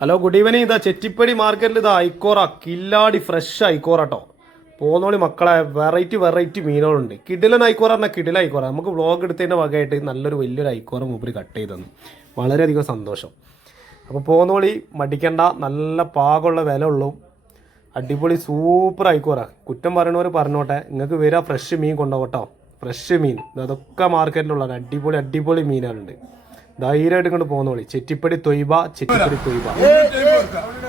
Hello good evening ഇതാ ചെറ്റിപ്പടി മാർക്കറ്റിൽ ഇതാ ഐക്കോറ കില്ലാടി ഫ്രഷ് ഐക്കോറ കേട്ടോ പോന്നോളി മക്കളെ വെറൈറ്റി വെറൈറ്റി മീനുകളുണ്ട്. കിടിലൻ ഐക്കോറ പറഞ്ഞാൽ കിടില ഐക്കോറ. നമുക്ക് വ്ളോഗ് എടുത്തതിന്റെ വകയായിട്ട് നല്ലൊരു വലിയൊരു ഐക്കോറ മൂപ്പര് കട്ട് ചെയ്ത് തന്നു വളരെയധികം സന്തോഷം. അപ്പോൾ പോന്നോളി മടിക്കണ്ട. നല്ല പാകമുള്ള വില ഉള്ളൂ. അടിപൊളി സൂപ്പർ ഐക്കോറ. കുറ്റം പറയണവർ പറഞ്ഞോട്ടെ. നിങ്ങൾക്ക് വരിക ഫ്രഷ് മീൻ കൊണ്ടുപോകട്ടോ ഫ്രഷ് മീൻ. അതൊക്കെ മാർക്കറ്റിലുള്ളതാണ് അടിപൊളി അടിപൊളി മീനുകളുണ്ട്. ധൈര്യമായിട്ട് കൊണ്ട് വിളി ചെറ്റിപ്പടി തൊയ്ബ ചെറ്റിപ്പടി തൊയ്ബ ആവണി.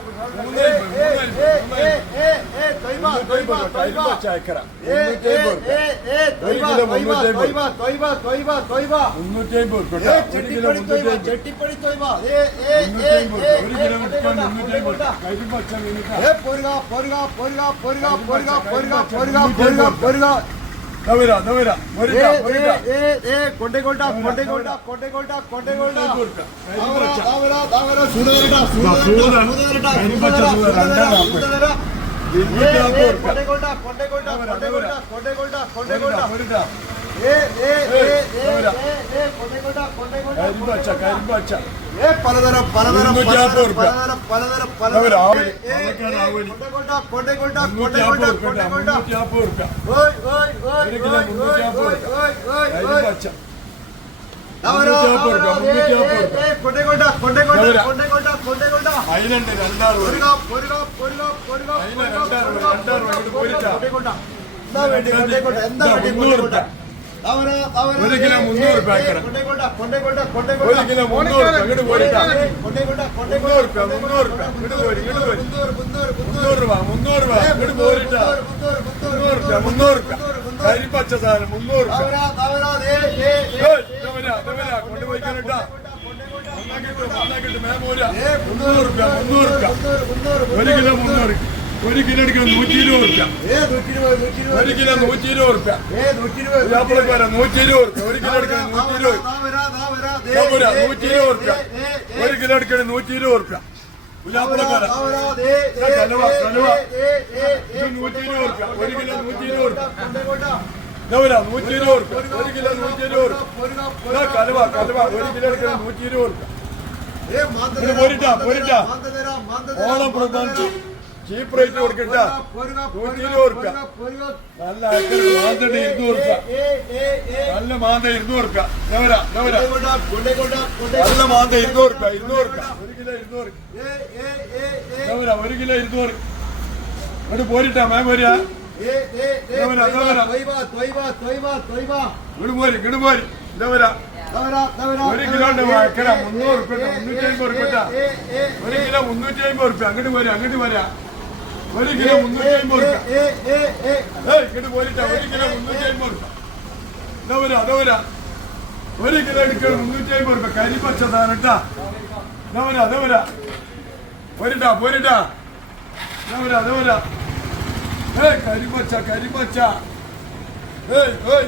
ഏ, ഏ, അവർക്ക് ഏ, ഏ, കൊണ്ടേകൊണ്ട, കൊണ്ടേകൊണ്ട, അവരാ. കൊണ്ടേകൊണ്ട, കൊണ്ടേകൊണ്ട. അതിലുണ്ട് രണ്ടാറ് രണ്ടാറ്. എന്താ വേണ്ടി എന്താ വേണ്ടി ഒരു കിലോ മുന്നൂറ് കൊണ്ടേകൊണ്ട. ഒരു കിലോ മുന്നൂറ് രൂപ, ഇങ്ങോട്ട് മുന്നൂറ് രൂപ, മുന്നൂറ് രൂപ, ഇങ്ങോട്ട് ഇങ്ങോട്ട്. മുന്നൂറ്, രൂപ മുന്നൂറ് രൂപ. ഇങ്ങോട്ട് പോരിട്ടാ മുന്നൂറ്, രൂപ മുന്നൂറ് രൂപ. കരിപ്പച്ച സാധനം മുന്നൂറ് രൂപ. ഒന്നാക്കിട്ട് മേമൂര. മുന്നൂറ് രൂപ മുന്നൂറ് രൂപ. ഒരു കിലോ മുന്നൂറ്. ഒരു കിലോ എടുക്കണം നൂറ്റി ഇരുപത് ഇരുപത്. ഒരു കിലോ നൂറ്റി ഇരുപത് ഇരുപത്, വ്യാപാരക്ക് വരാം നൂറ്റി ഇരുപത് രൂപ ഒരു കിലോ എടുക്കണം നൂറ്റി ഇരുപത് നൂറ്റി ഇരുപത് ഏ, ഒരു കിലോ എടുക്കണം നൂറ്റി ഇരുപത് രൂപ വ്യാപാരക്ക് വരാം കലുവ, കലുവ. നൂറ്റി ഇരുപത് രൂപ ഒരു കിലോ നൂറ്റി ഇരുപത് നൂറ്റി ഒരു കിലോ നൂറ്റി ഇരുപത് കലുവ കലുവ ഒരു കിലോ എടുക്കണം നൂറ്റി ഇരുപത് പോരിട്ടാ, പോരിട്ടാ. തരാം, ഓണം തരാം. ചീപ്പ് റേറ്റ് കൊടുക്കട്ട. നൂറ്റി ഇരുപത് കപ്പ്, നല്ല നല്ല മാന്ത. നല്ല മാന്ത ഒരു കിലോ കിലോ പോരിട്ടാ ഏ, മുന്നൂറ് മുന്നൂറ്റി അമ്പത് ഏ, ഒരു കിലോ മുന്നൂറ്റി അമ്പത് റുപ്യ. അങ്ങോട്ട് പോരാ അങ്ങോട്ട് പോരാ. ഒരു കിലോ മുന്നൂറ്റി അമ്പത് ഏ, ഏ, ഏ, ഇങ്ങോട്ട് പോരിട്ടാ ഒരു കിലോ മുന്നൂറ്റി അമ്പത് ഉറുപ്പ്യ ഇതാ വരാ അതാ വരാ. ഒരു കിലോ എടുക്കണം മുന്നൂറ്റി അമ്പത് ഉറുപ്പ്യ കരിപ്പച്ച സാധനം ഇട്ടാ. ഇതാ വരാ അതാ വരാ. പോരിട്ടാ പോരിട്ടാ. ഇതാ വരാ അതാ വരാ. ഏയ് കരിപ്പച്ച കരിപ്പച്ച. ഏയ് ഏയ്